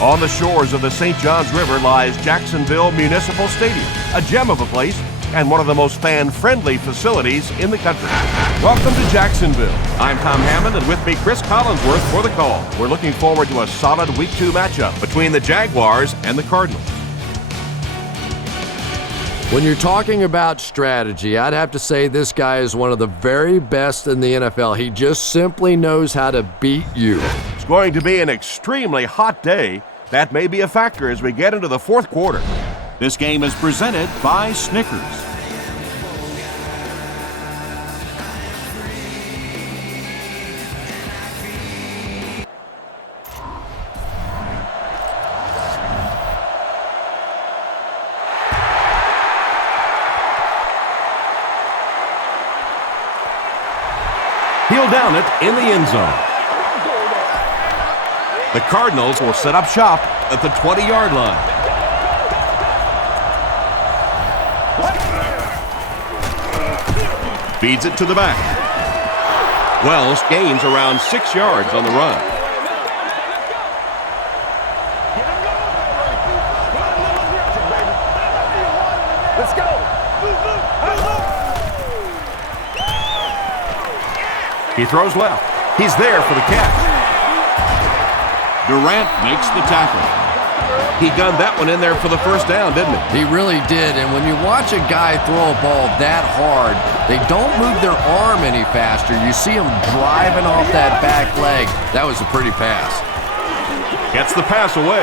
On the shores of the St. Johns River lies Jacksonville Municipal Stadium, a gem of a place and one of the most fan-friendly facilities in the country. Welcome to Jacksonville. I'm Tom Hammond, and with me, Chris Collinsworth for the call. We're looking forward to a solid Week 2 matchup between the Jaguars and the Cardinals. When you're talking about strategy, I'd have to say this guy is one of the very best in the NFL. He just simply knows how to beat you. It's going to be an extremely hot day. That may be a factor as we get into the fourth quarter. This game is presented by Snickers. He'll down it in the end zone. The Cardinals will set up shop at the 20-yard line. Feeds it to the back. Wells gains around 6 yards on the run. Let's go. He throws left. He's there for the catch. Durant makes the tackle. He gunned that one in there for the first down, didn't he? He really did, and when you watch a guy throw a ball that hard, they don't move their arm any faster. You see him driving off that back leg. That was a pretty pass. Gets the pass away.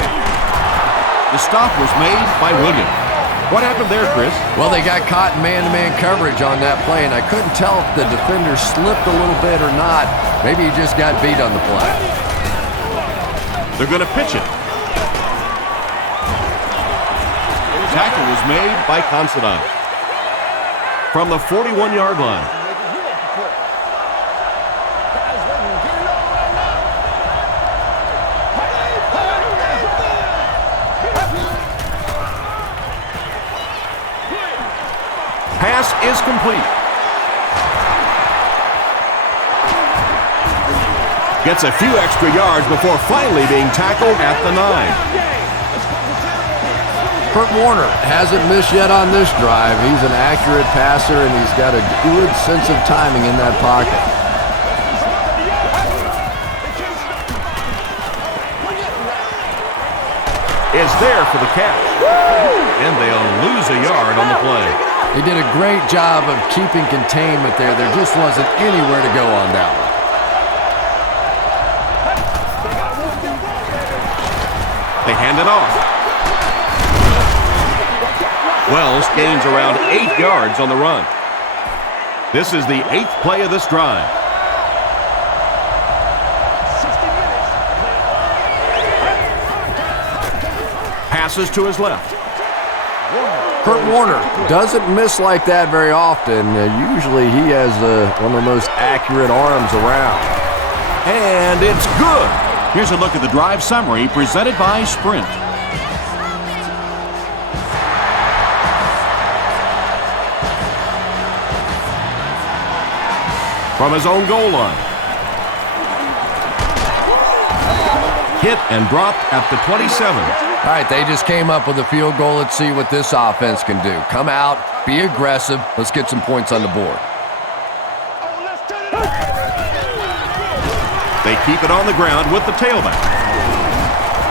The stop was made by Williams. What happened there, Chris? Well, they got caught in man-to-man coverage on that play, and I couldn't tell if the defender slipped a little bit or not. Maybe he just got beat on the play. They're going to pitch it. Tackle was made by Considine from the 41-yard line. Pass is complete. Gets a few extra yards before finally being tackled at the 9. Kurt Warner hasn't missed yet on this drive. He's an accurate passer, and he's got a good sense of timing in that pocket. Is there for the catch. And they'll lose a yard on the play. He did a great job of keeping containment there. There just wasn't anywhere to go on that one. They hand it off. Wells gains around 8 yards on the run. This is the 8th play of this drive. Passes to his left. Kurt Warner doesn't miss like that very often. Usually he has one of the most accurate arms around. And it's good. Here's a look at the drive summary presented by Sprint. From his own goal line. Hit and dropped at the 27. All right, they just came up with a field goal. Let's see what this offense can do. Come out, be aggressive. Let's get some points on the board. They keep it on the ground with the tailback.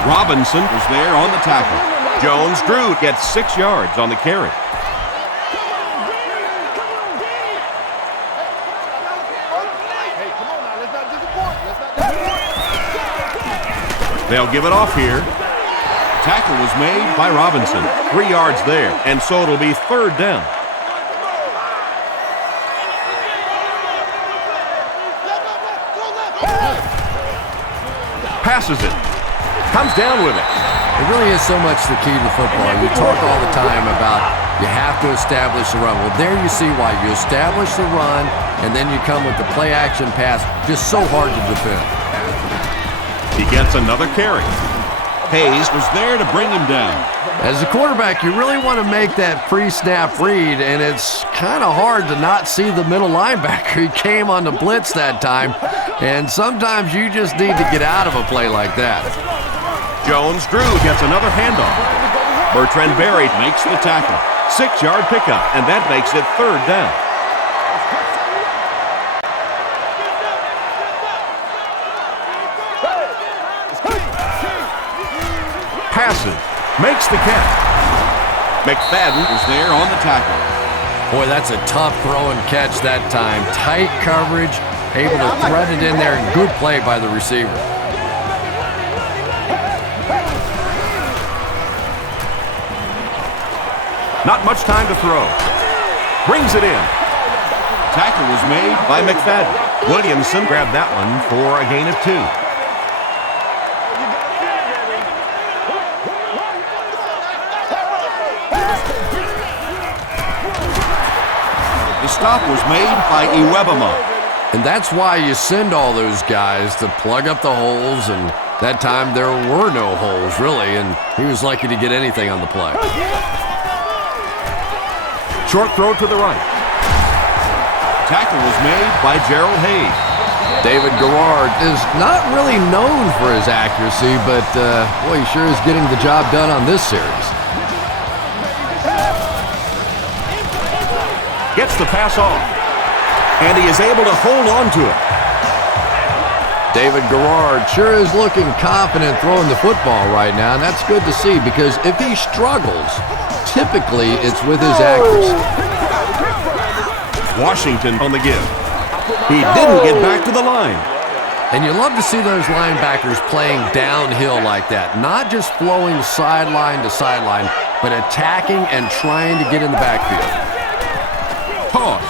Robinson was there on the tackle. Jones-Drew gets 6 yards on the carry. They'll give it off here. Tackle was made by Robinson. 3 yards there, and so it'll be 3rd down. Passes it. Comes down with it. It really is so much the key to football. You talk all the time about you have to establish the run. Well, there you see why. You establish the run, and then you come with the play-action pass. Just so hard to defend. He gets another carry. Hayes was there to bring him down. As a quarterback, you really want to make that pre-snap read, and it's kind of hard to not see the middle linebacker. He came on the blitz that time, and sometimes you just need to get out of a play like that. Jones. Drew gets another handoff. Bertrand Berry makes the tackle. 6-yard pickup, and that makes it 3rd down. Passes. Makes the catch. McFadden is there on the tackle. Boy, that's a tough throw and catch that time. Tight coverage, able to thread it in there, and good play by the receiver. Not much time to throw. Brings it in. Tackle was made by McFadden. Williamson grabbed that one for a gain of 2. The stop was made by Iwebama. And that's why you send all those guys to plug up the holes, and that time there were no holes, really, and he was lucky to get anything on the play. Short throw to the right. Tackle was made by Gerald Hayes. David Garrard is not really known for his accuracy, but boy, he sure is getting the job done on this series. Gets the pass off, and he is able to hold on to it. David Garrard sure is looking confident throwing the football right now, and that's good to see, because if he struggles, typically it's with his accuracy. Washington on the give. He didn't get back to the line. And you love to see those linebackers playing downhill like that, not just flowing sideline to sideline, but attacking and trying to get in the backfield. Toss.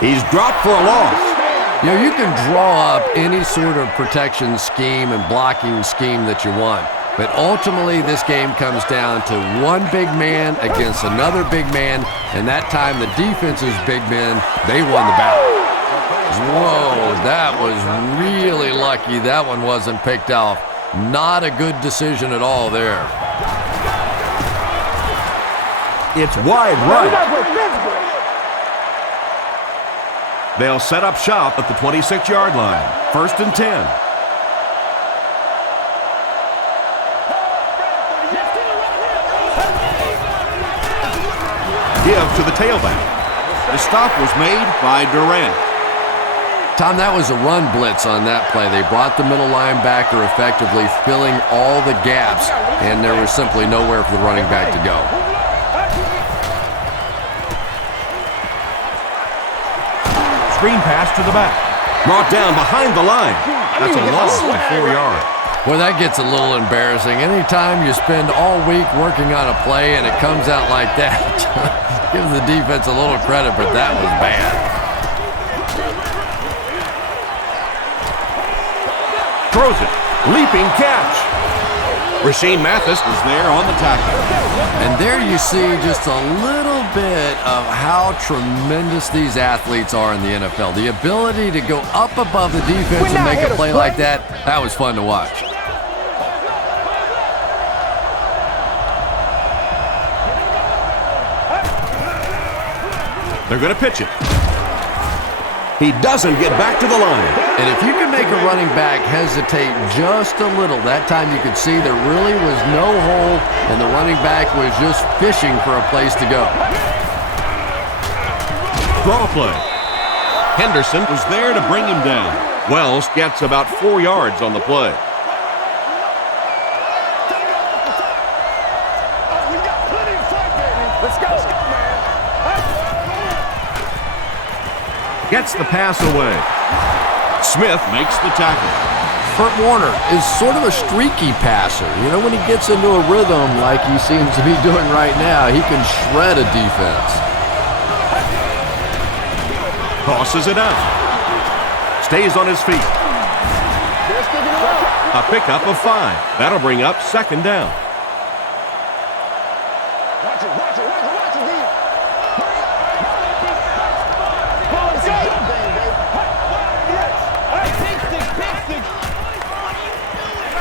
He's dropped for a loss. You know, you can draw up any sort of protection scheme and blocking scheme that you want, but ultimately this game comes down to one big man against another big man, and that time the defense's big men, they won the battle. Whoa, that was really lucky that one wasn't picked off. Not a good decision at all there. It's wide right. They'll set up shop at the 26-yard line. 1st and 10. Give to the tailback. The stop was made by Durant. Tom, that was a run blitz on that play. They brought the middle linebacker effectively, filling all the gaps, and there was simply nowhere for the running back to go. Screen pass to the back. Brought down behind the line. That's a loss of 4 yards. Well, that gets a little embarrassing. Anytime you spend all week working on a play and it comes out like that, give the defense a little credit, but that was bad. Throws it. Leaping catch. Rasheem Mathis is there on the tackle. And there you see just a little bit of how tremendous these athletes are in the NFL. The ability to go up above the defense and make a play like that, that was fun to watch. They're going to pitch it. He doesn't get back to the line. And if you can make a running back hesitate just a little, that time you could see there really was no hole and the running back was just fishing for a place to go. Draw play. Henderson was there to bring him down. Wells gets about 4 yards on the play. Gets the pass away. Smith makes the tackle. Kurt Warner is sort of a streaky passer. You know, when he gets into a rhythm like he seems to be doing right now, he can shred a defense. Tosses it out. Stays on his feet. A pickup of 5. That'll bring up 2nd down.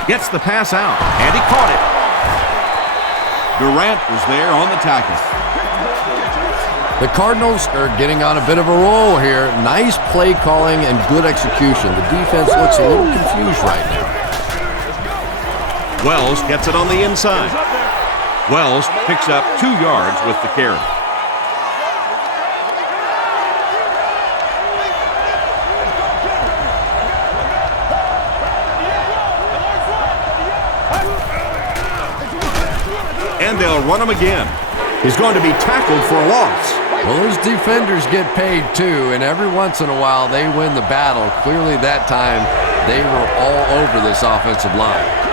Gets the pass out, and he caught it. Durant was there on the tackle. The Cardinals are getting on a bit of a roll here. Nice play calling and good execution. The defense looks a little confused right now. Wells gets it on the inside. Wells picks up 2 yards with the carry. And they'll run him again. He's going to be tackled for a loss. Well, those defenders get paid too, and every once in a while they win the battle. Clearly that time they were all over this offensive line.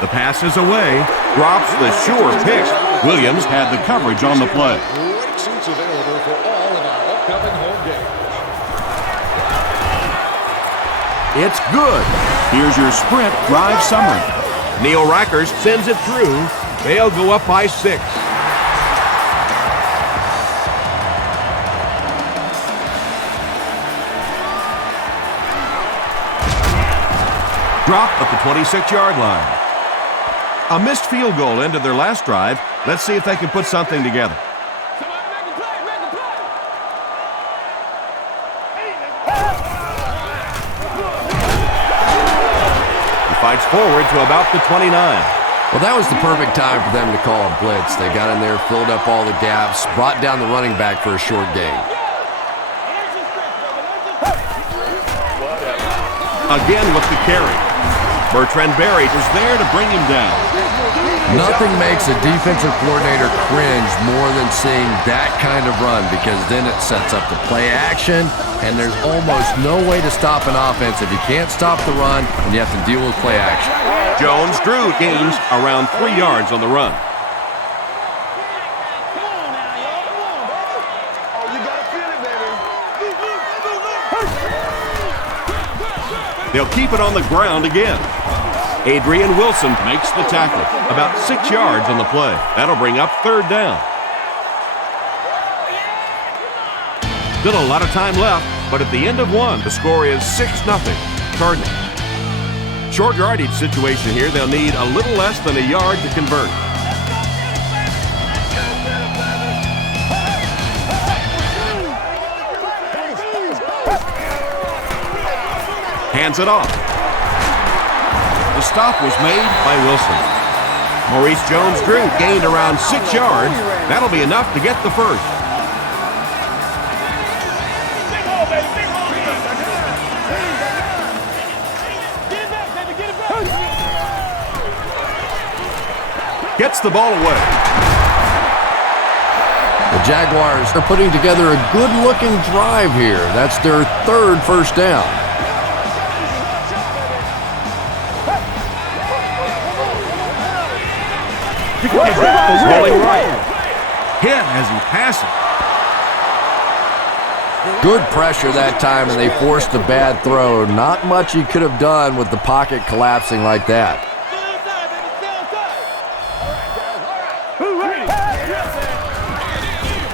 The pass is away. Drops the sure pick. Williams had the coverage on the play. Great seats available for all of our upcoming home games. It's good. Here's your Sprint drive summary. Neil Rackers sends it through. They'll go up by 6. Drop at the 26-yard line. A missed field goal ended their last drive. Let's see if they can put something together. He fights forward to about the 29. Well, that was the perfect time for them to call a blitz. They got in there, filled up all the gaps, brought down the running back for a short gain. Again with the carry. Bertrand Berry is there to bring him down. Nothing makes a defensive coordinator cringe more than seeing that kind of run, because then it sets up the play action, and there's almost no way to stop an offense if you can't stop the run and you have to deal with play action. Jones-Drew gains around 3 yards on the run. They'll keep it on the ground again. Adrian Wilson makes the tackle. About 6 yards on the play. That'll bring up 3rd down. Still a lot of time left, but at the end of 1, the score is 6-0 Cardinals. Short yardage situation here. They'll need a little less than a yard to convert. Hands it off. The stop was made by Wilson. Maurice Jones-Drew gained around 6 yards. That'll be enough to get the first. Gets the ball away. The Jaguars are putting together a good-looking drive here. That's their 3rd first down. Rolling right. Hit as he passes. Good pressure that time, and they forced a bad throw. Not much he could have done with the pocket collapsing like that.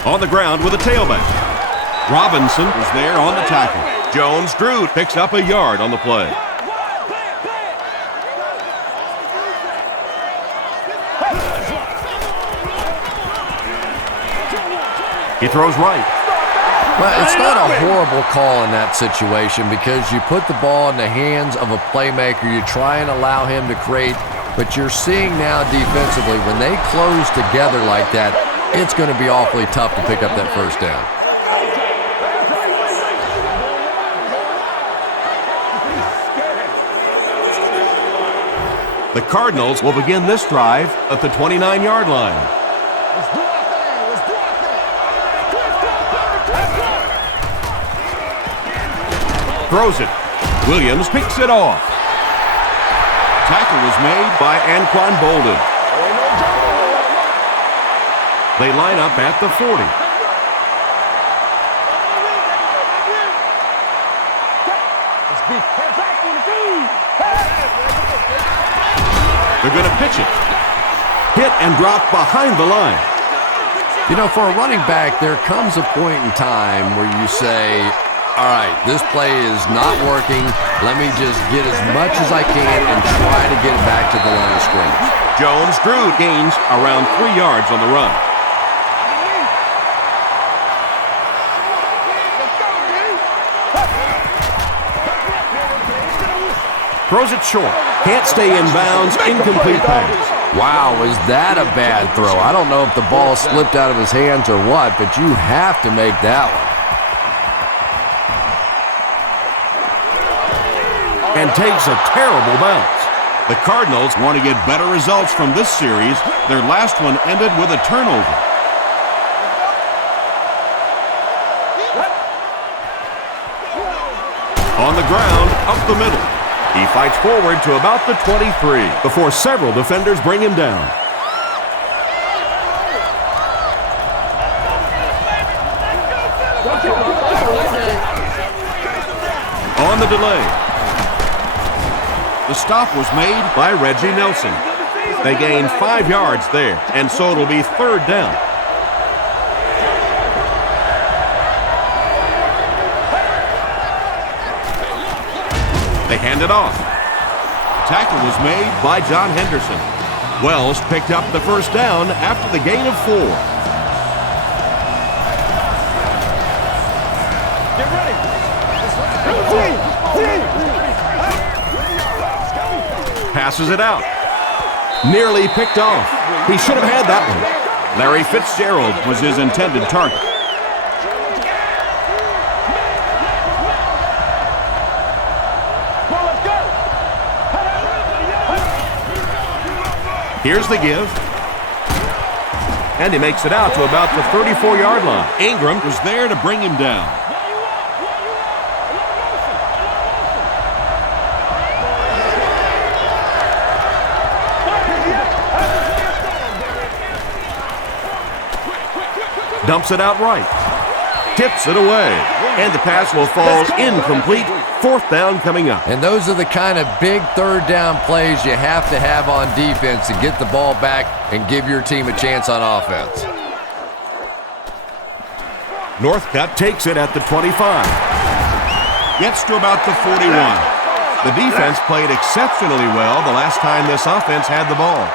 On the ground with a tailback. Robinson is there on the tackle. Jones-Drew picks up a yard on the play. He throws right. Well, it's not a horrible call in that situation, because you put the ball in the hands of a playmaker. You try and allow him to create, but you're seeing now defensively, when they close together like that, it's going to be awfully tough to pick up that first down. The Cardinals will begin this drive at the 29-yard line. Throws it. Williams picks it off. Tackle was made by Anquan Bolden. They line up at the 40. They're going to pitch it. Hit and drop behind the line. You know, for a running back, there comes a point in time where you say, all right, this play is not working. Let me just get as much as I can and try to get it back to the line of scrimmage. Jones-Drew gains around 3 yards on the run. Throws it short. Can't stay in bounds. Incomplete pass. Wow, was that a bad throw? I don't know if the ball slipped out of his hands or what, but you have to make that one. And takes a terrible bounce. The Cardinals want to get better results from this series. Their last one ended with a turnover. On the ground, up the middle. He fights forward to about the 23 before several defenders bring him down. On the delay. The stop was made by Reggie Nelson. They gained 5 yards there, and so it'll be third down. They hand it off. Tackle was made by John Henderson. Wells picked up the first down after the gain of 4. Get ready. Passes it out. Nearly picked off. He should have had that one. Larry Fitzgerald was his intended target. Here's the give. And he makes it out to about the 34-yard line. Ingram was there to bring him down. Dumps it out right. Tips it away. And the pass will fall incomplete. Fourth down coming up. And those are the kind of big third down plays you have to have on defense to get the ball back and give your team a chance on offense. Northcutt takes it at the 25. Gets to about the 41. The defense played exceptionally well the last time this offense had the ball.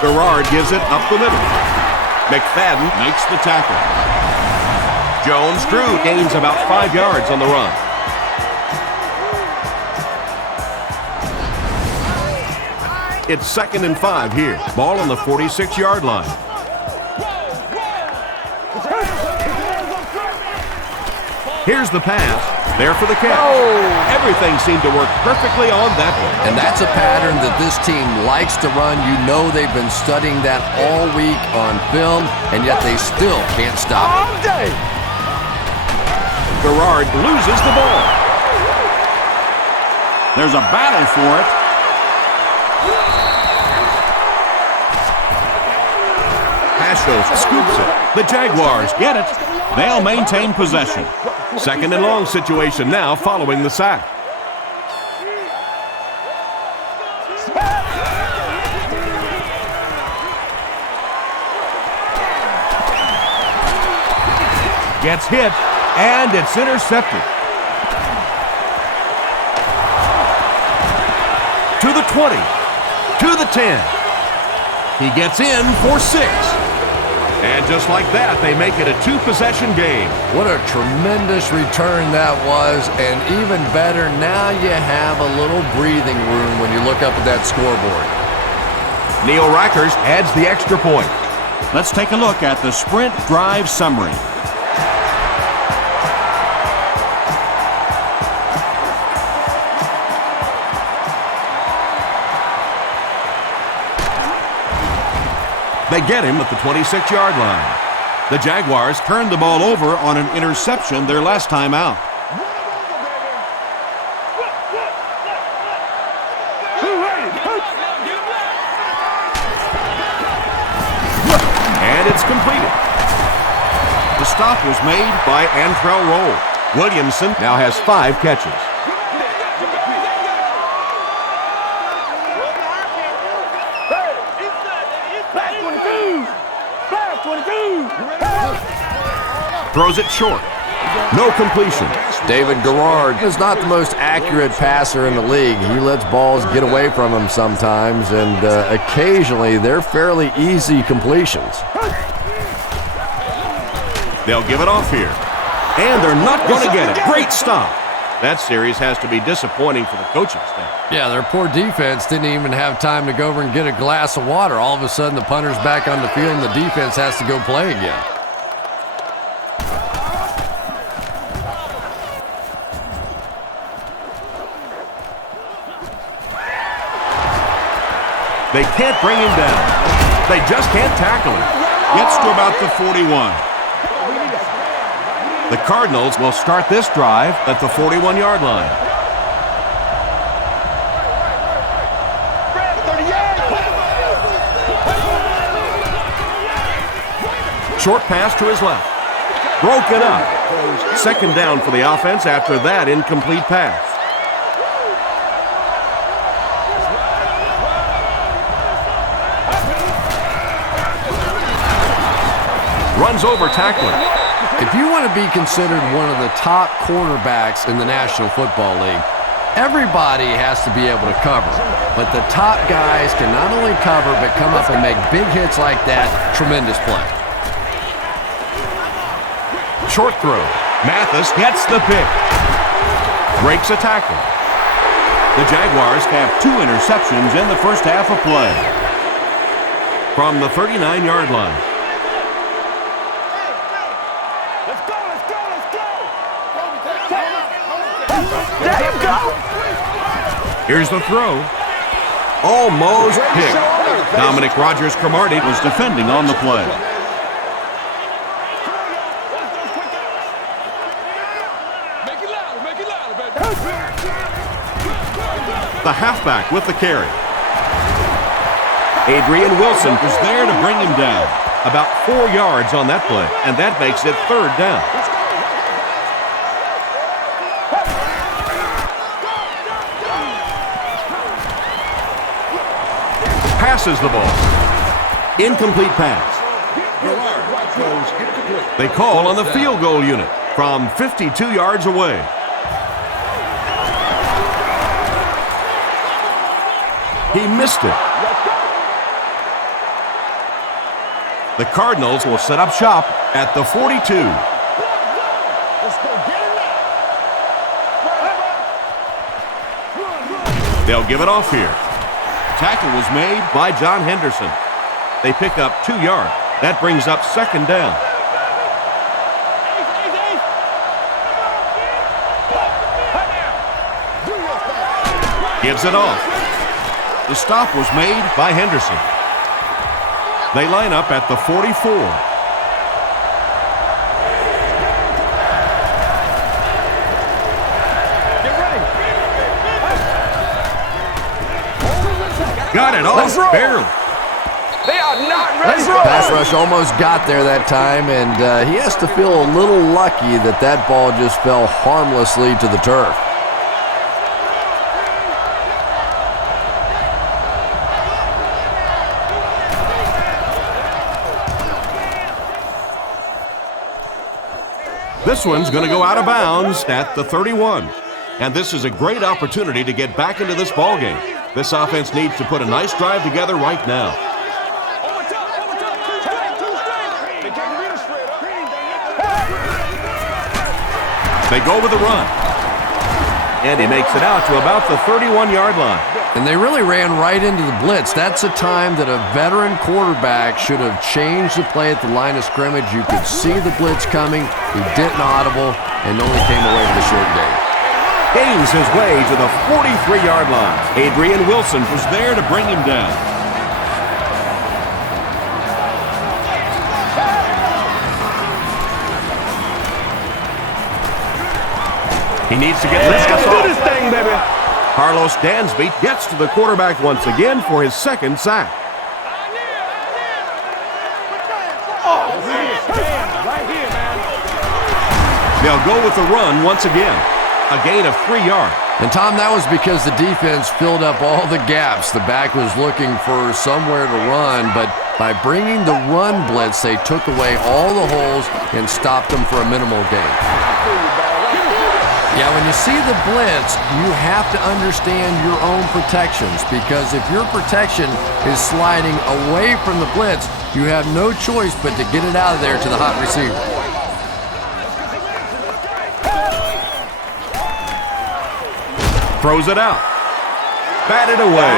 Garrard gives it up the middle. McFadden makes the tackle. Jones-Drew gains about 5 yards on the run. It's 2nd and 5 here. Ball on the 46-yard line. Here's the pass. There for the catch. Everything seemed to work perfectly on that one. And that's a pattern that this team likes to run. You know they've been studying that all week on film, and yet they still can't stop it. Garrard loses the ball. There's a battle for it. Pastos scoops it. The Jaguars get it. They'll maintain possession. 2nd and long situation now following the sack. Gets hit, and it's intercepted. To the 20, to the 10. He gets in for 6. And just like that, they make it a 2-possession game. What a tremendous return that was, and even better, now you have a little breathing room when you look up at that scoreboard. Neil Rackers adds the extra point. Let's take a look at the sprint drive summary. They get him at the 26-yard line. The Jaguars turned the ball over on an interception their last time out. And it's completed. The stop was made by Antrell Roll. Williamson now has 5 catches. Throws it short. No completion. David Garrard is not the most accurate passer in the league. He lets balls get away from him sometimes, and occasionally they're fairly easy completions. They'll give it off here. And they're not going to get it. Great stop. That series has to be disappointing for the coaching staff. Yeah, their poor defense didn't even have time to go over and get a glass of water. All of a sudden, the punter's back on the field, and the defense has to go play again. They can't bring him down. They just can't tackle him. Gets to about the 41. The Cardinals will start this drive at the 41-yard line. Short pass to his left. Broken up. Second down for the offense after that incomplete pass. Runs over tackler. If you want to be considered one of the top quarterbacks in the National Football League, everybody has to be able to cover. But the top guys can not only cover, but come up and make big hits like that. Tremendous play. Short throw. Mathis gets the pick. Breaks a tackle. The Jaguars have 2 interceptions in the first half of play. From the 39-yard line. Here's the throw. Almost picked. Dominic Rodgers-Cromartie Was defending on the play. The halfback with the carry. Adrian Wilson Was there to bring him down. about 4 yards on that play, and that makes it third down. Passes the ball. Incomplete pass. They call on the field goal unit from 52 yards away. He missed it. The Cardinals will set up shop at the 42. They'll give it off here. Tackle was made by John Henderson. They pick up 2 yards. That brings up second down. Gives it off. The stop was made by Henderson. They line up at the 44. Got it off, barely. They are not ready. Pass rush almost got there that time, and he has to feel a little lucky that that ball just fell harmlessly to the turf. This one's going to go out of bounds at the 31. And this is a great opportunity to get back into this ballgame. This offense needs to put a nice drive together right now. They go with the run. And he makes it out to about the 31-yard line. And they really ran right into the blitz. That's a time that a veteran quarterback should have changed the play at the line of scrimmage. You could see the blitz coming. He didn't audible and only came away with a short gain. Gains his way to the 43-yard line. Adrian Wilson Was there to bring him down. He needs to get this Let's off. do this thing, baby. Carlos Dansby gets to the quarterback once again for his second sack. They'll go with the run once again. A gain of 3 yards. And, Tom, that was because the defense filled up all the gaps. The back was looking for somewhere to run, but by bringing the run blitz, they took away all the holes and stopped them for a minimal gain. Yeah, when you see the blitz, you have to understand your own protections, because if your protection is sliding away from the blitz, you have no choice but to get it out of there to the hot receiver. Throws it out. Batted away.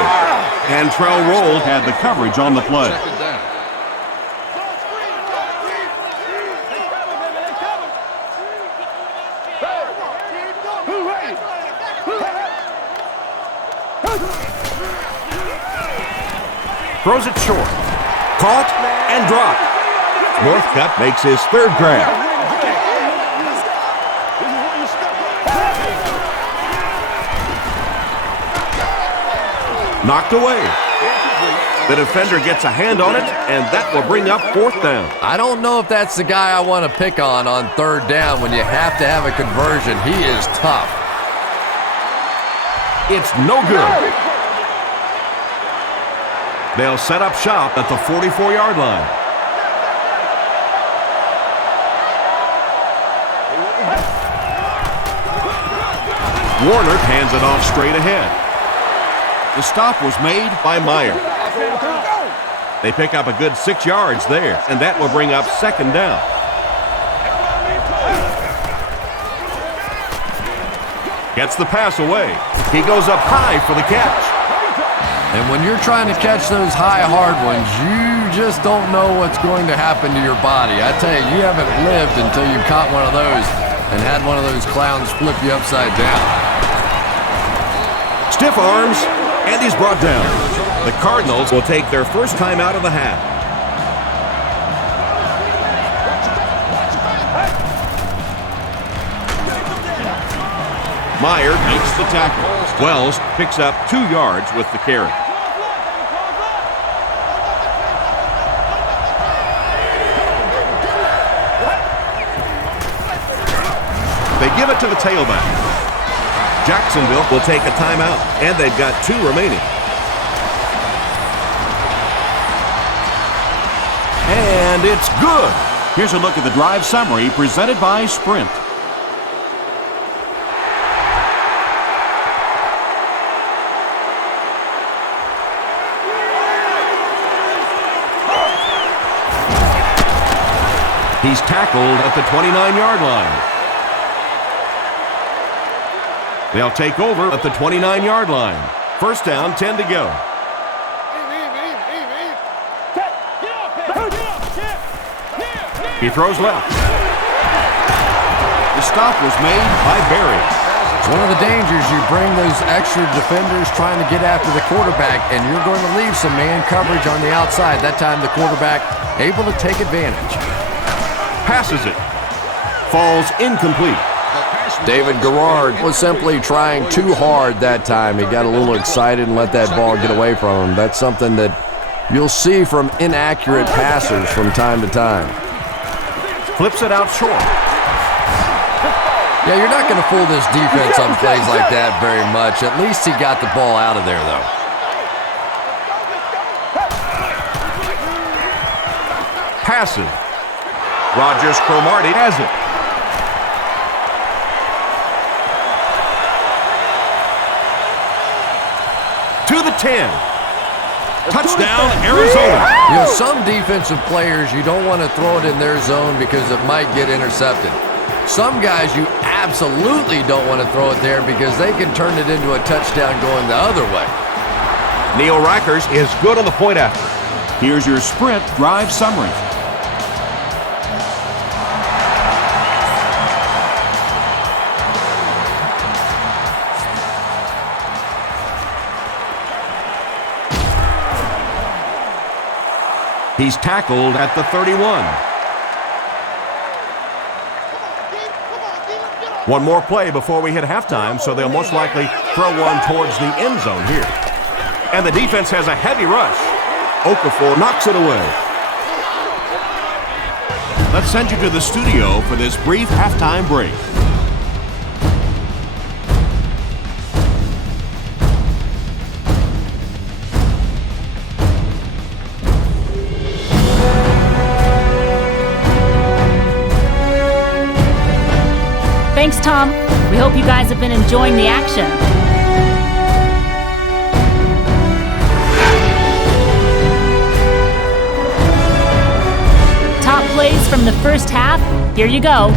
And Trell rolled. Had the coverage on the play. Second down. Throws it short. Caught and dropped. Northcutt makes his third grab. Knocked away. The defender gets a hand on it, and that will bring up fourth down. I don't know if that's the guy I want to pick on third down when you have to have a conversion. He is tough. It's no good. They'll set up shop at the 44-yard line. Warner hands it off straight ahead. The stop was made by Meyer. They pick up a good 6 yards there, and that will bring up second down. Gets the pass away. He goes up high for the catch. And when you're trying to catch those high, hard ones, you just don't know what's going to happen to your body. I tell you, you haven't lived until you've caught one of those and had one of those clowns flip you upside down. Stiff arms, and he's brought down. The Cardinals will take their first time out of the half. Meyer makes the tackle. Wells picks up 2 yards with the carry. They give it to the tailback. Jacksonville will take a timeout, and they've got 2 remaining. And it's good. Here's a look at the drive summary presented by Sprint. He's tackled at the 29-yard line. They'll take over at the 29-yard line. First down, 10 to go. He throws left. The stop was made by Berry. It's one of the dangers. You bring those extra defenders trying to get after the quarterback, and you're going to leave some man coverage on the outside. That time the quarterback able to take advantage. Passes it. Falls incomplete. David Garrard was simply trying too hard that time. He got a little excited and let that ball get away from him. That's something that you'll see from inaccurate passers from time to time. Flips it out short. Yeah, you're not going to fool this defense on plays like that very much. At least he got the ball out of there, though. Passes. Rogers Cromartie has it. To the 10. Touchdown, Arizona. You know, some defensive players, you don't want to throw it in their zone because it might get intercepted. Some guys, you absolutely don't want to throw it there because they can turn it into a touchdown going the other way. Neil Rackers is good on the point after. Here's your Sprint drive summary. He's tackled at the 31. One more play before we hit halftime, so they'll most likely throw one towards the end zone here. And the defense has a heavy rush. Okafor knocks it away. Let's send you to the studio for this brief halftime break. Thanks, Tom. We hope you guys have been enjoying the action. Top plays from the first half. Here you go.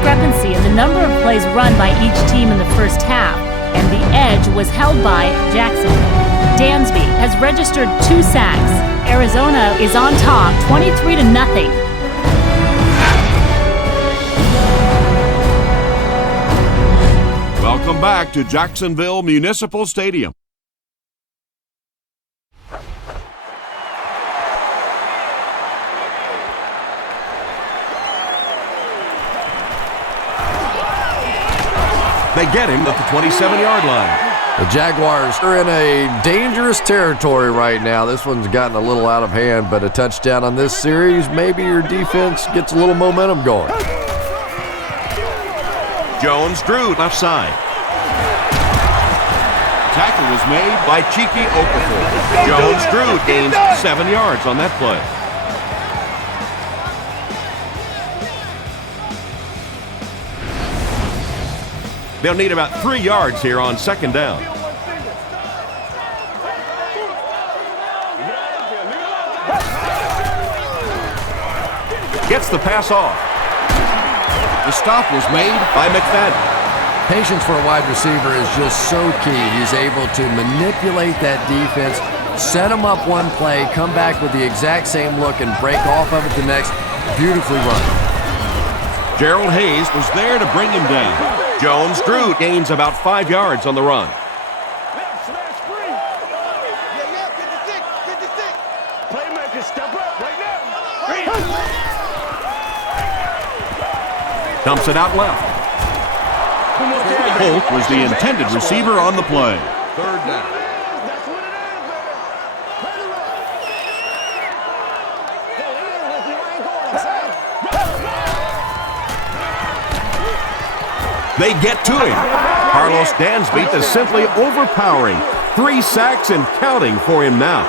discrepancy in the number of plays run by each team in the first half, and the edge was held by Jacksonville. Dansby has registered 2 sacks. Arizona is on top, 23-0. Welcome back to Jacksonville Municipal Stadium. They get him at the 27-yard line. The Jaguars are in a dangerous territory right now. This one's gotten a little out of hand, but a touchdown on this series, maybe your defense gets a little momentum going. Jones drew left side. Tackle was made by Cheeky Okafor. Jones drew gains 7 yards on that play. They'll need about 3 yards here on second down. Gets the pass off. The stop was made by McFadden. Patience for a wide receiver is just so key. He's able to manipulate that defense, set him up one play, come back with the exact same look, and break off of it the next. Beautifully run. Gerald Hayes was there to bring him down. Jones drew gains about 5 yards on the run. Playmaker, step up right now. Dumps it out left. Holt was the intended receiver on the play. Third down. They get to him. Carlos Dansby is simply overpowering. 3 sacks and counting for him now.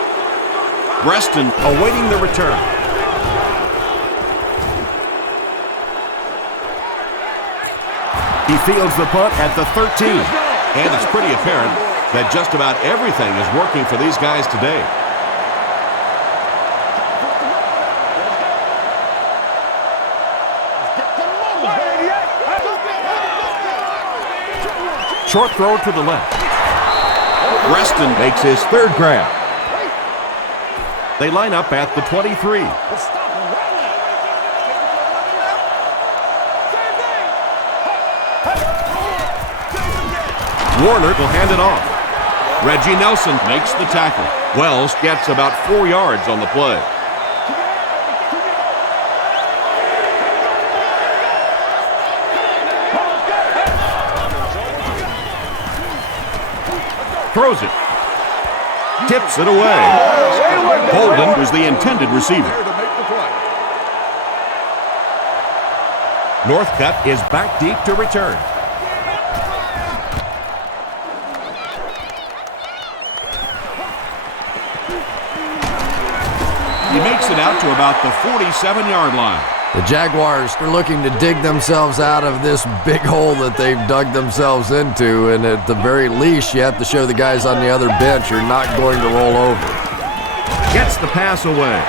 Reston awaiting the return. He fields the punt at the 13. And it's pretty apparent that just about everything is working for these guys today. Short throw to the left. Reston makes his 3rd grab. They line up at the 23. Warner will hand it off. Reggie Nelson makes the tackle. Wells gets about 4 yards on the play. Throws it. Tips it away. Holden was the intended receiver. Northcutt is back deep to return. He makes it out to about the 47-yard line. The Jaguars are looking to dig themselves out of this big hole that they've dug themselves into, and at the very least, you have to show the guys on the other bench you're not going to roll over. Gets the pass away.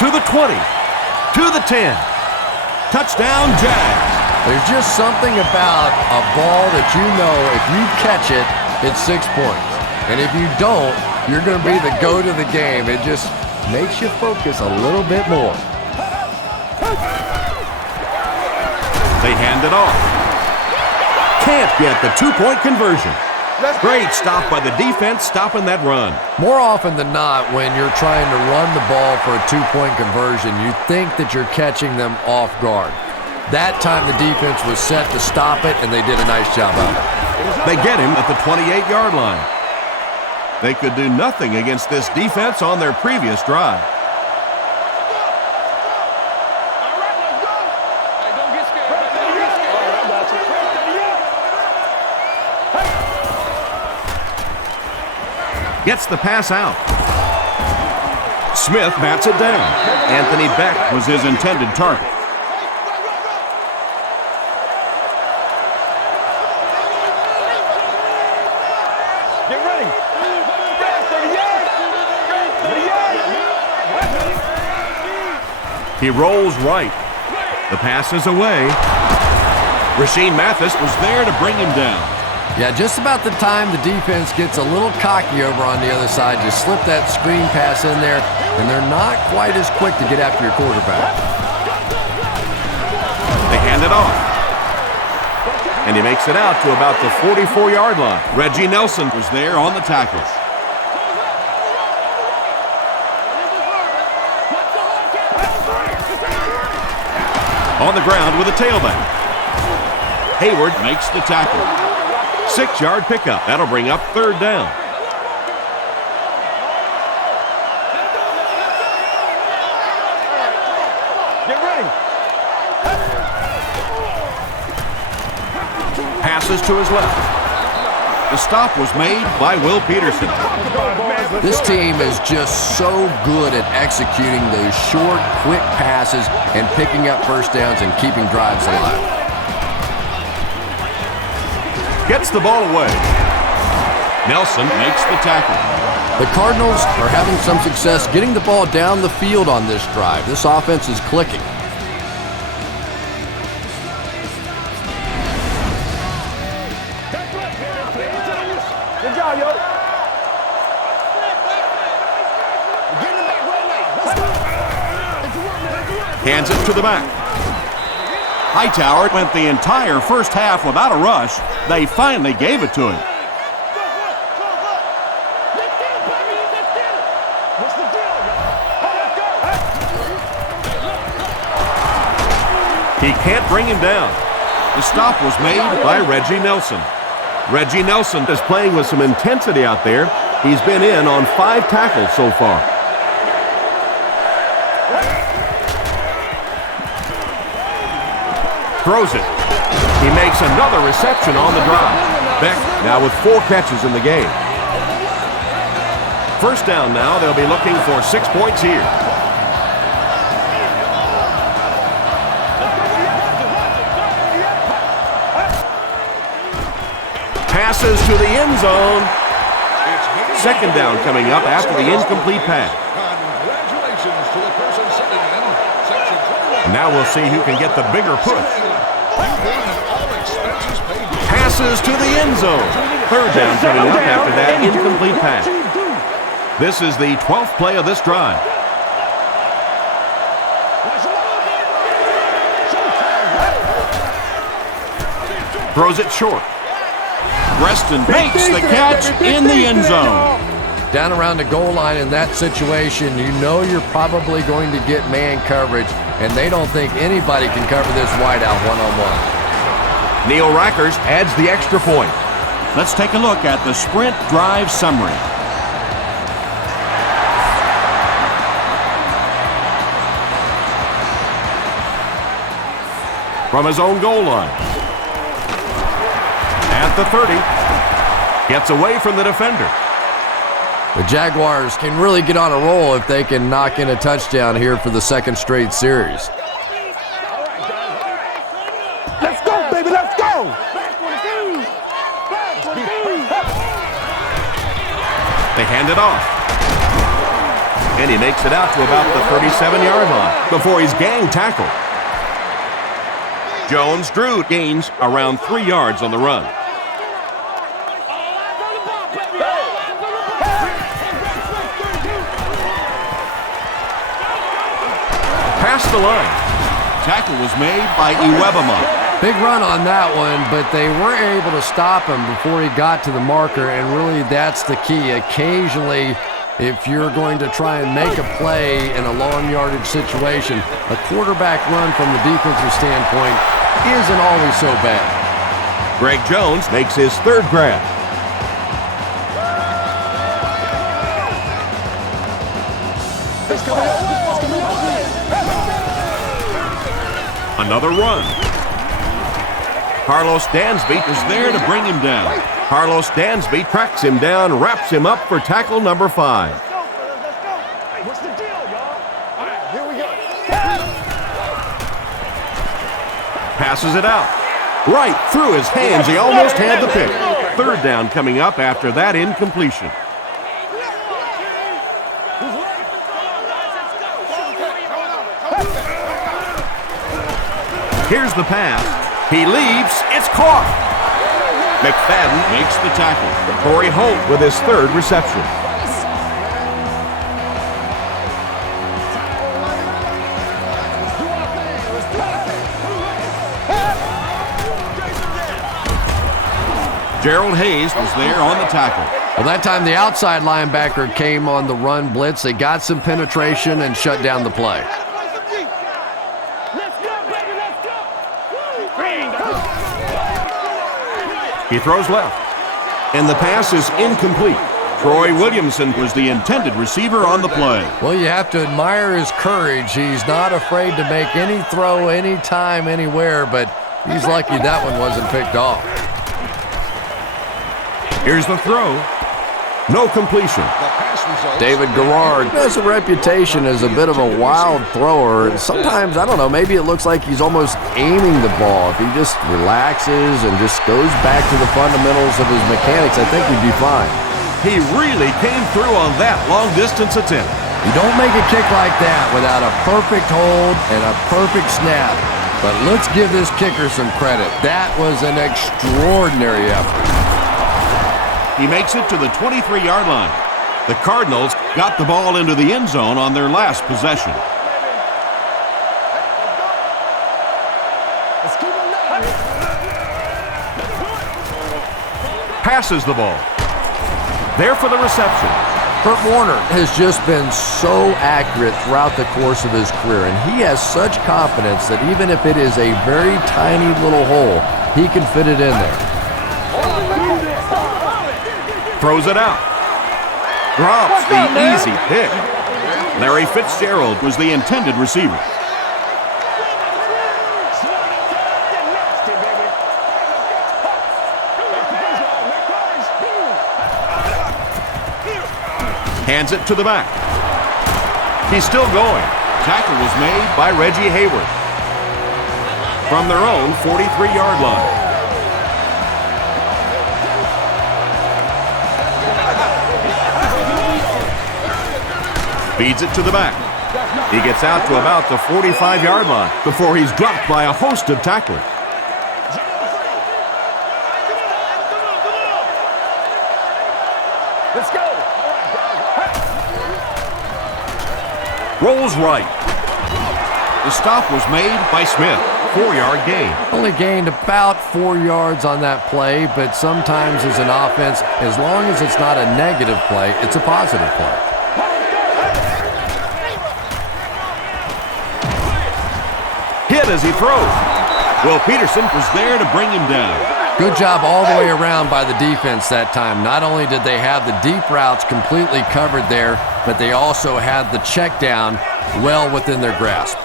To the 20. To the 10. Touchdown, Jags. There's just something about a ball that you know if you catch it, it's 6 points. And if you don't, you're going to be the goat of the game. It just makes you focus a little bit more. They hand it off. Can't get the 2-point conversion. Great stop by the defense, stopping that run. More often than not, when you're trying to run the ball for a 2-point conversion, you think that you're catching them off guard. That time the defense was set to stop it, and they did a nice job of it. They get him at the 28-yard line. They could do nothing against this defense on their previous drive. Gets the pass out. Smith bats it down. Anthony Beck was his intended target. Get ready. He rolls right. The pass is away. Rashean Mathis was there to bring him down. Yeah, just about the time the defense gets a little cocky over on the other side, you slip that screen pass in there, and they're not quite as quick to get after your quarterback. They hand it off. And he makes it out to about the 44-yard line. Reggie Nelson was there on the tackle. On the ground with a tailback. Hayward makes the tackle. 6-yard pickup. That'll bring up third down. Get ready. Passes to his left. The stop was made by Will Peterson. This team is just so good at executing those short, quick passes and picking up first downs and keeping drives alive. Gets the ball away. Nelson makes the tackle. The Cardinals are having some success getting the ball down the field on this drive. This offense is clicking. Good job, yo. Hands it to the back. Hightower went the entire first half without a rush. They finally gave it to him. He can't bring him down. The stop was made by Reggie Nelson. Reggie Nelson is playing with some intensity out there. He's been in on 5 tackles so far. Throws it. He makes another reception on the drive. Beck now with 4 catches in the game. First down now. They'll be looking for 6 points here. Passes to the end zone. Second down coming up after the incomplete pass. Congratulations to the person sitting in section 21. And now we'll see who can get the bigger push. Passes to the end zone. Third down coming up after that incomplete pass. This is the 12th play of this drive. Throws it short. Reston makes the catch in the end zone. Down around the goal line in that situation, you know you're probably going to get man coverage, and they don't think anybody can cover this wideout one-on-one. Neil Rackers adds the extra point. Let's take a look at the sprint drive summary. From his own goal line. At the 30. Gets away from the defender. The Jaguars can really get on a roll if they can knock in a touchdown here for the second straight series. Let's go, baby, let's go! They hand it off. And he makes it out to about the 37-yard line before he's gang tackled. Jones-Drew gains around 3 yards on the run. Past the line. Tackle was made by Iwebama. Big run on that one, but they were able to stop him before he got to the marker, and really that's the key. Occasionally, if you're going to try and make a play in a long yardage situation, a quarterback run from the defensive standpoint isn't always so bad. Greg Jones makes his third grab. Another run. Carlos Dansby is there to bring him down. Carlos Dansby tracks him down, wraps him up for tackle number 5. Let's go. Hey, what's the deal, y'all? All right, here we go. Passes it out. Right through his hands. He almost had the pick. Third down coming up after that incompletion. Here's the pass. He leaps. It's caught. McFadden makes the tackle. Torrey Holt with his third reception. Gerald Hayes was there on the tackle. Well, that time the outside linebacker came on the run blitz. They got some penetration and shut down the play. He throws left, and the pass is incomplete. Troy Williamson was the intended receiver on the play. Well, you have to admire his courage. He's not afraid to make any throw, anytime, anywhere, but he's lucky that one wasn't picked off. Here's the throw. No completion. David Garrard has a reputation as a bit of a wild thrower, and sometimes, I don't know, maybe it looks like he's almost aiming the ball. If he just relaxes and just goes back to the fundamentals of his mechanics, I think he'd be fine. He really came through on that long-distance attempt. You don't make a kick like that without a perfect hold and a perfect snap. But let's give this kicker some credit. That was an extraordinary effort. He makes it to the 23-yard line. The Cardinals got the ball into the end zone on their last possession. Passes the ball. There for the reception. Kurt Warner has just been so accurate throughout the course of his career, and he has such confidence that even if it is a very tiny little hole, he can fit it in there. Throws it out. Drops the easy pick. Larry Fitzgerald was the intended receiver. Hands it to the back. He's still going. Tackle was made by Reggie Hayward from their own 43-yard line. Feeds it to the back. He gets out to about the 45-yard line before he's dropped by a host of tacklers. Let's go. Rolls right. The stop was made by Smith. 4-yard gain. Only gained about 4 yards on that play, but sometimes as an offense, as long as it's not a negative play, it's a positive play. Hit as he throws. Will Peterson was there to bring him down. Good job all the way around by the defense that time. Not only did they have the deep routes completely covered there, but they also had the check down well within their grasp.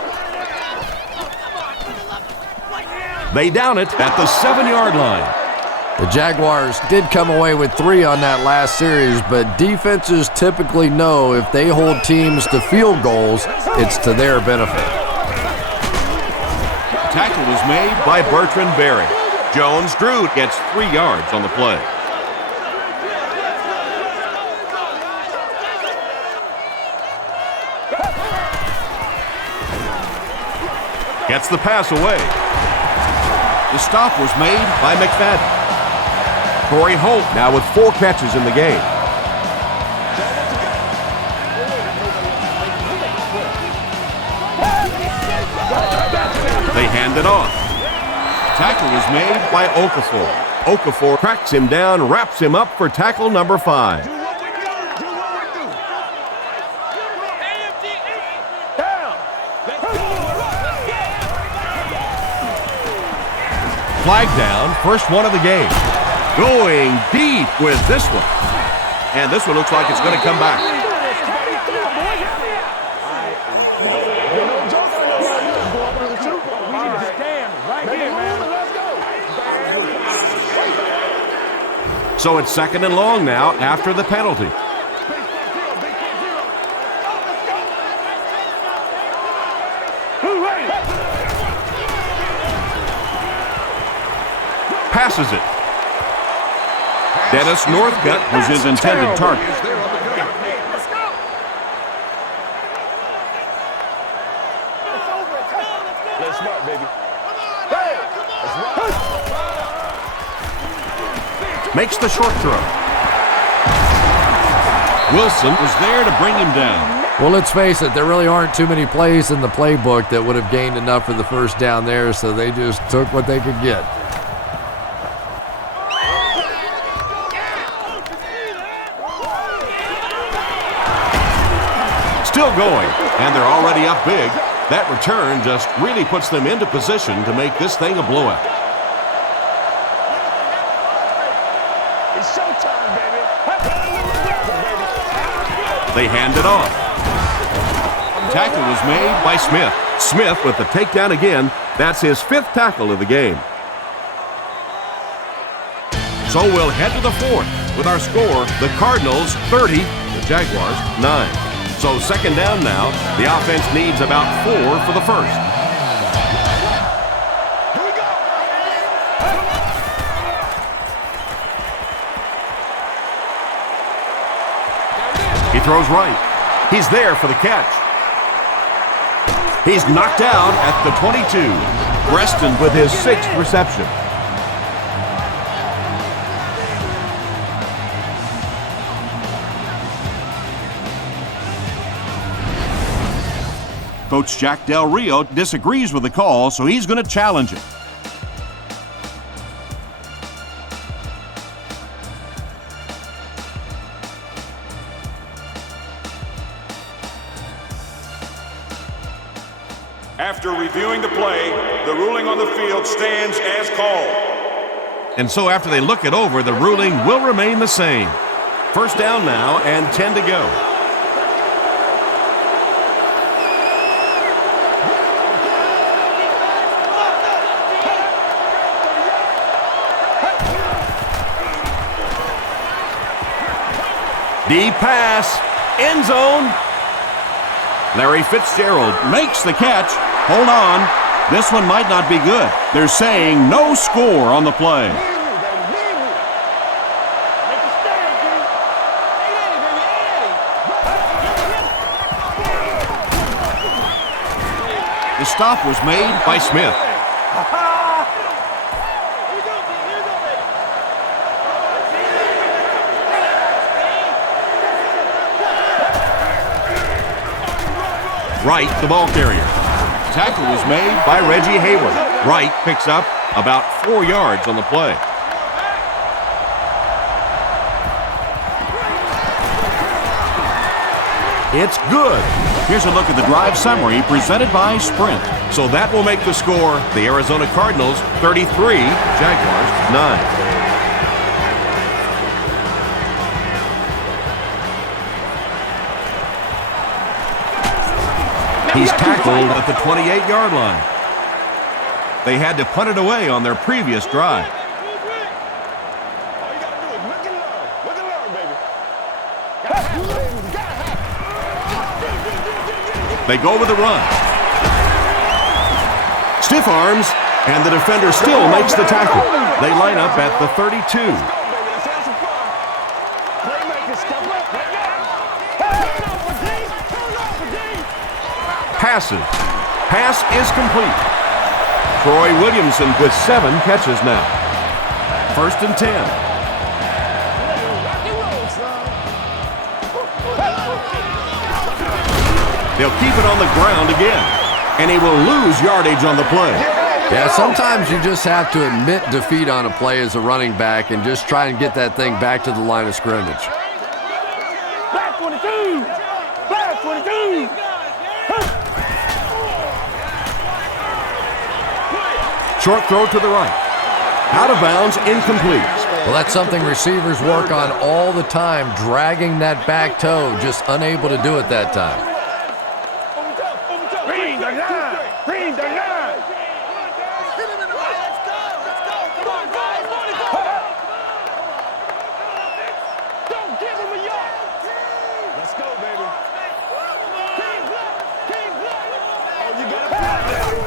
They down it at the 7-yard line. The Jaguars did come away with 3 on that last series, but defenses typically know if they hold teams to field goals, it's to their benefit. Tackle was made by Bertrand Berry. Jones-Drew gets 3 yards on the play. Gets the pass away. The stop was made by McFadden. Torrey Holt now with 4 catches in the game. They hand it off. Tackle was made by Okafor. Okafor tracks him down, wraps him up for tackle number 5. Flag down, first one of the game. Going deep with this one. And this one looks like it's going to come back. So it's 2nd and long now after the penalty. Passes it. Dennis Northcutt was his intended target. makes the short throw. Wilson was there to bring him down. Well, let's face it, there really aren't too many plays in the playbook that would have gained enough for the first down there, so they just took what they could get. Still going, and they're already up big. That return just really puts them into position to make this thing a blowout. It's showtime, baby. They hand it off. Tackle was made by Smith. Smith with the takedown again. That's his 5th tackle of the game. So we'll head to the 4th with our score, the Cardinals 30, the Jaguars 9. So second down now. The offense needs about 4 for the first. Here we go. He throws right. He's there for the catch. He's knocked out at the 22. Preston with his 6th reception. Coach Jack Del Rio disagrees with the call, so he's going to challenge it. After reviewing the play, the ruling on the field stands as called. And so after they look it over, the ruling will remain the same. First down now and 10 to go. Deep pass, end zone. Larry Fitzgerald makes the catch. Hold on, this one might not be good. They're saying no score on the play. The stop was made by Smith. Wright, the ball carrier. Tackle was made by Reggie Hayward. Wright picks up about 4 yards on the play. It's good. Here's a look at the drive summary presented by Sprint. So that will make the score the Arizona Cardinals 33, Jaguars 9. He's tackled at the 28-yard line. They had to punt it away on their previous drive. All you got to do is look and learn. Look and learn, baby. They go with the run. Stiff arms, and the defender still makes the tackle. They line up at the 32. Passes. Pass is complete. Troy Williamson with 7 catches now. First and 10. They'll keep it on the ground again, and he will lose yardage on the play. Yeah, sometimes you just have to admit defeat on a play as a running back and just try and get that thing back to the line of scrimmage. Black 22! Black 22! Short throw to the right. Out of bounds, incomplete. Well, that's something receivers work on all the time, dragging that back toe, just unable to do it that time. Green the line! Green the line! Don't give him a yard! Let's go, baby. King block! King block! Oh, you got to play that.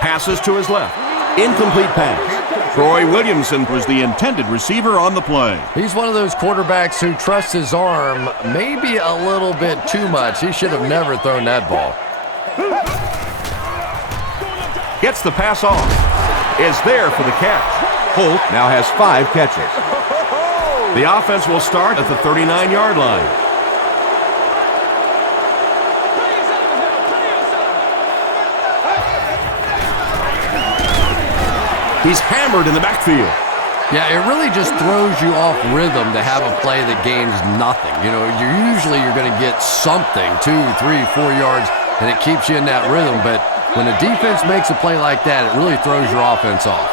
Passes to his left. Incomplete pass. Troy Williamson was the intended receiver on the play. He's one of those quarterbacks who trusts his arm maybe a little bit too much. He should have never thrown that ball. Gets the pass off. Is there for the catch. Holt now has 5 catches. The offense will start at the 39-yard line. He's hammered in the backfield. Yeah, it really just throws you off rhythm to have a play that gains nothing. You know, you're going to get something, 2, 3, 4 yards, and it keeps you in that rhythm. But when a defense makes a play like that, it really throws your offense off.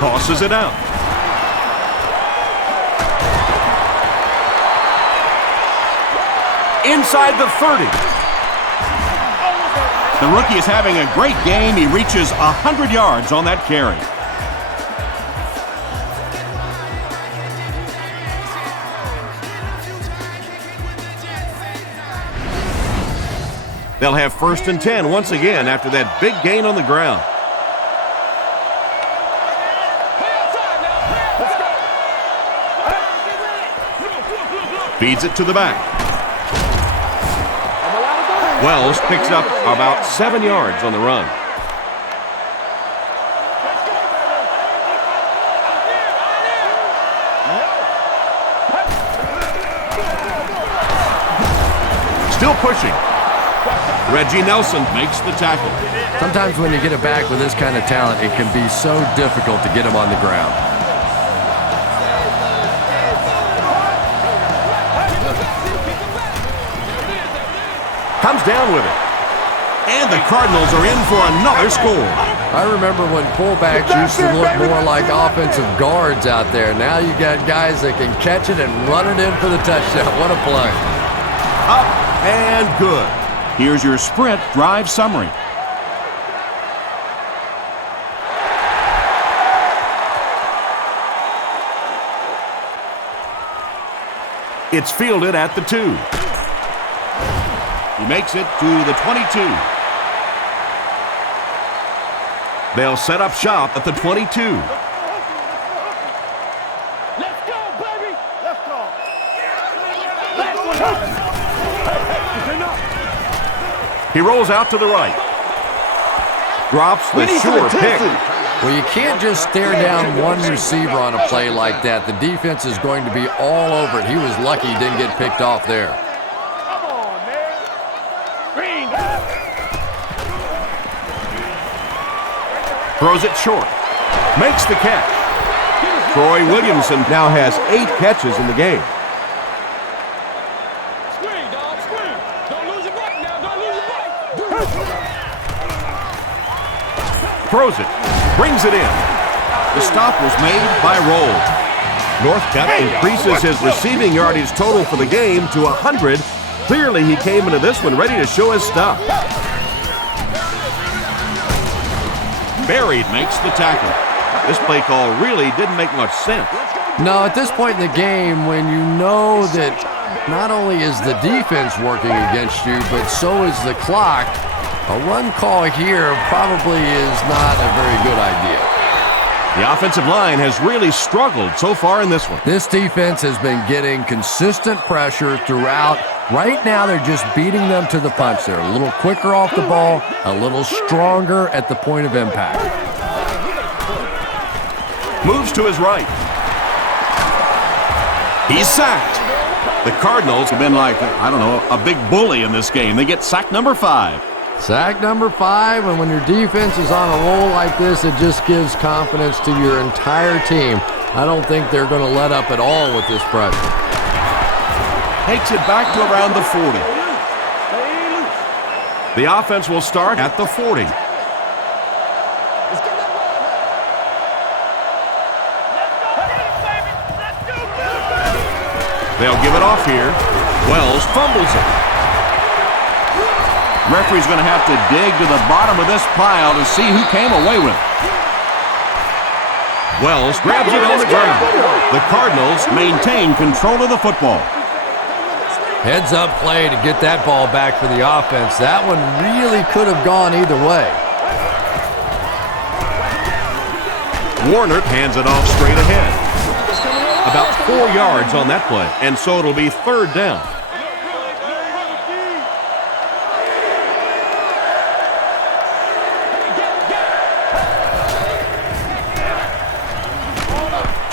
Tosses it out. Inside the 30. The rookie is having a great game. He reaches 100 yards on that carry. They'll have 1st and 10 once again after that big gain on the ground. Feeds it to the back. Wells picks up about 7 yards on the run. Still pushing. Reggie Nelson makes the tackle. Sometimes when you get it back with this kind of talent, it can be so difficult to get him on the ground. Comes down with it. And the Cardinals are in for another score. I remember when fullbacks used to look more like offensive guards out there. Now you got guys that can catch it and run it in for the touchdown. What a play. Up and good. Here's your sprint drive summary. It's fielded at the 2. He makes it to the 22. They'll set up shop at the 22. Let's go, baby. Let's go. He rolls out to the right. Drops the sure pick. Well, you can't just stare down one receiver on a play like that. The defense is going to be all over it. He was lucky he didn't get picked off there. Come on, man. Green. Throws it short. Makes the catch. Troy Williamson now has 8 catches in the game. Screen, dog, screen. Don't lose your bike now. Don't lose your bike. Throws it. Brings it in. The stop was made by Roll. Northcutt increases his receiving yardage total for the game to 100. Clearly, he came into this one ready to show his stuff. Buried makes the tackle. This play call really didn't make much sense. No, at this point in the game, when you know that not only is the defense working against you, but so is the clock, a run call here probably is not a very good idea. The offensive line has really struggled so far in this one. This defense has been getting consistent pressure throughout. Right now, they're just beating them to the punch. They're a little quicker off the ball, a little stronger at the point of impact. Moves to his right. He's sacked. The Cardinals have been like, I don't know, a big bully in this game. They get sack number 5. Sack number 5, and when your defense is on a roll like this, it just gives confidence to your entire team. I don't think they're going to let up at all with this pressure. Takes it back to around the 40. The offense will start at the 40. They'll give it off here. Wells fumbles it. Referee's going to have to dig to the bottom of this pile to see who came away with it. Wells grabs it on the ground. The Cardinals maintain control of the football. Heads up play to get that ball back for the offense. That one really could have gone either way. Warner hands it off straight ahead. About 4 yards on that play, and so it'll be 3rd down.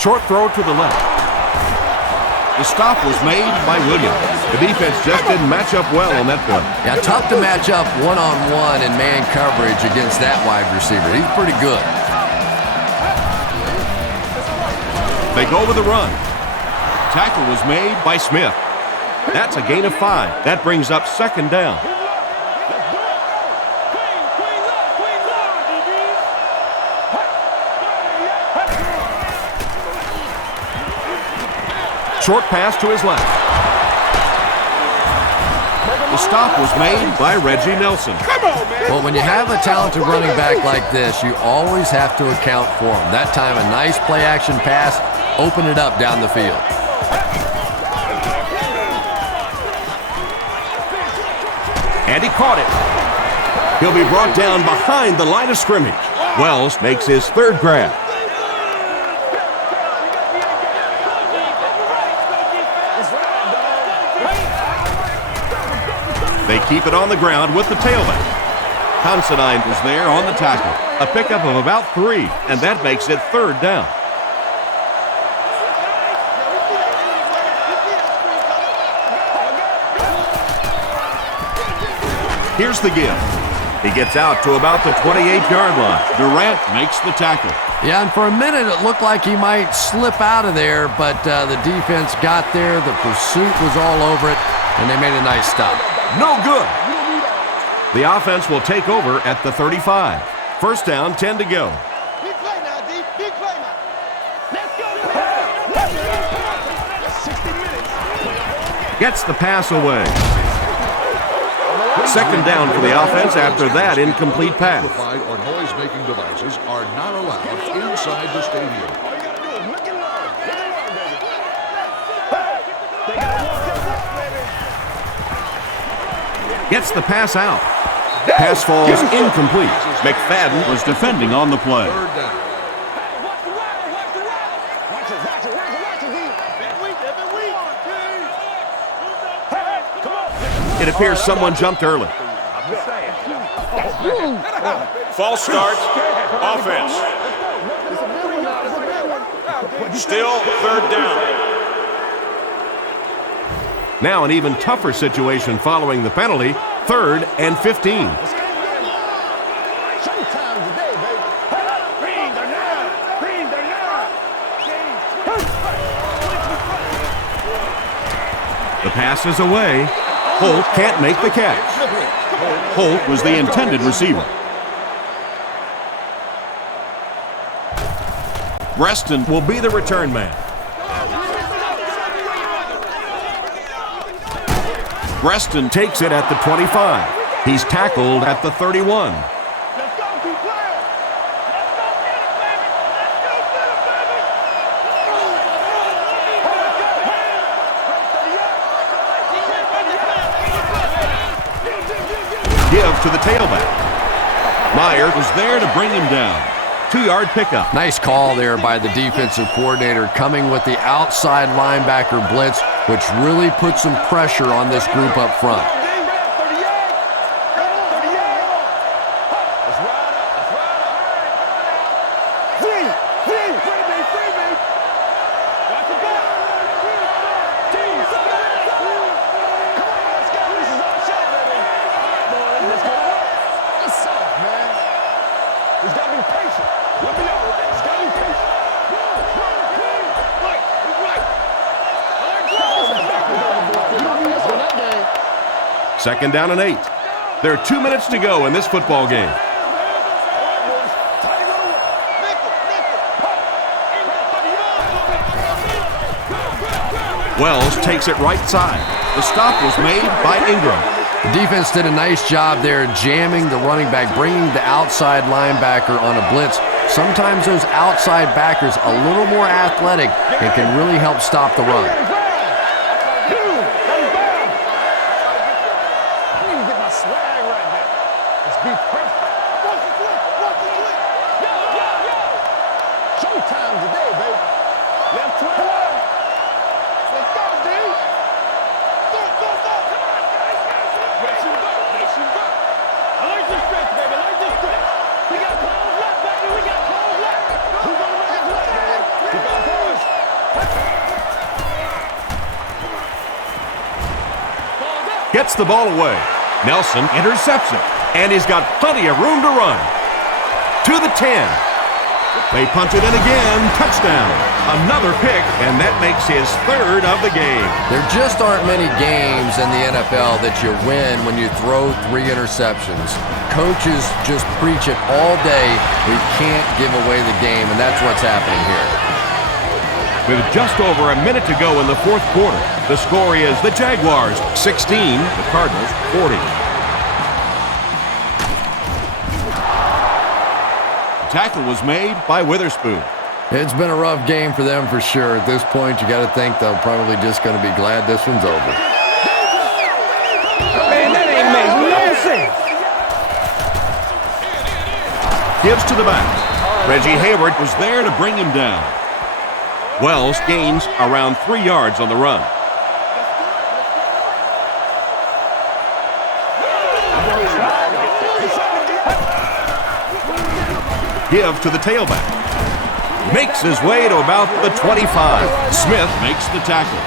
Short throw to the left. The stop was made by Williams. The defense just didn't match up well on that play. Yeah, tough to match up one-on-one in man coverage against that wide receiver. He's pretty good. They go with the run. Tackle was made by Smith. That's a gain of 5. That brings up second down. Short pass to his left. The stop was made by Reggie Nelson. Well, when you have a talented running back like this, you always have to account for him. That time, a nice play-action pass opened it up down the field. And he caught it. He'll be brought down behind the line of scrimmage. Wells makes his third grab. They keep it on the ground with the tailback. Considine was there on the tackle. A pickup of about 3, and that makes it third down. Here's the give. He gets out to about the 28-yard line. Durant makes the tackle. Yeah, and for a minute it looked like he might slip out of there, but the defense got there. The pursuit was all over it, and they made a nice stop. No good. The offense will take over at the 35. First down, 10 to go. Big play now, D. Big play now. Let's go. That's 60 minutes. Gets the pass away. Second down for the offense after that incomplete pass. Amplified or noise-making devices are not allowed inside the stadium. All you gotta do is look and learn. Look and learn, baby. They gotta walk that walk, baby. Gets the pass out. Pass falls incomplete. McFadden was defending on the play. Third down. Watch the ride, watch the ride. Watch it, watch it, watch it, watch it, D. Every week, every week. Hey, come on. It appears someone jumped early. False start, offense. Still third down. Now an even tougher situation following the penalty. 3rd and 15. Showtime today, baby. Green, they're now. Green, they're now. The pass is away. Holt can't make the catch. Holt was the intended receiver. Reston Will be the return man. Reston Takes it at the 25. He's tackled at the 31. Let's go, keep playing. Let's go get it, baby. Let's go get it, baby. Give to the tailback. Meyer was there to bring him down. 2-yard pickup. Nice call there by the defensive coordinator, coming with the outside linebacker blitz, which really put some pressure on this group up front. Second down and 8. There are 2 minutes to go in this football game. Wells takes it right side. The stop was made by Ingram. The defense did a nice job there jamming the running back, bringing the outside linebacker on a blitz. Sometimes those outside backers a little more athletic and can really help stop the run. gets the ball away. Nelson intercepts it, and he's got plenty of room to run. To the 10. They punch it in again. Touchdown. Another pick, and that makes his third of the game. There just aren't many games in the NFL that you win when you throw 3 interceptions. Coaches just preach it all day. We can't give away the game, and that's what's happening here. With just over a minute to go in the fourth quarter, the score is the Jaguars 16, the Cardinals 40. The tackle was made by Witherspoon. It's been a rough game for them for sure. At this point, you got to think they're probably just going to be glad this one's over. Man, that ain't make no sense. Gives to the back. Reggie Hayward was there to bring him down. Wells gains around 3 yards on the run. Give to the tailback. Makes his way to about the 25. Smith makes the tackle.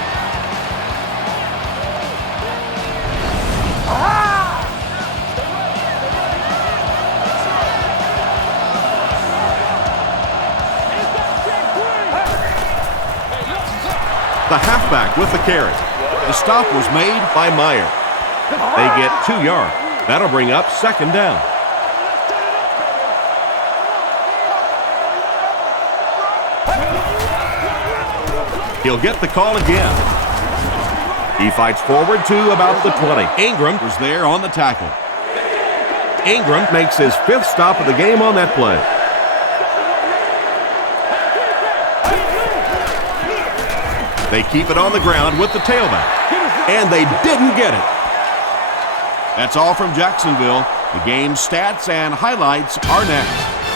The halfback with the carry. The stop was made by Meyer. They get 2 yards. That'll bring up second down. He'll get the call again. He fights forward to about the 20. Ingram was there on the tackle. Ingram makes his 5th stop of the game on that play. They keep it on the ground with the tailback. And they didn't get it. That's all from Jacksonville. The game's stats and highlights are next.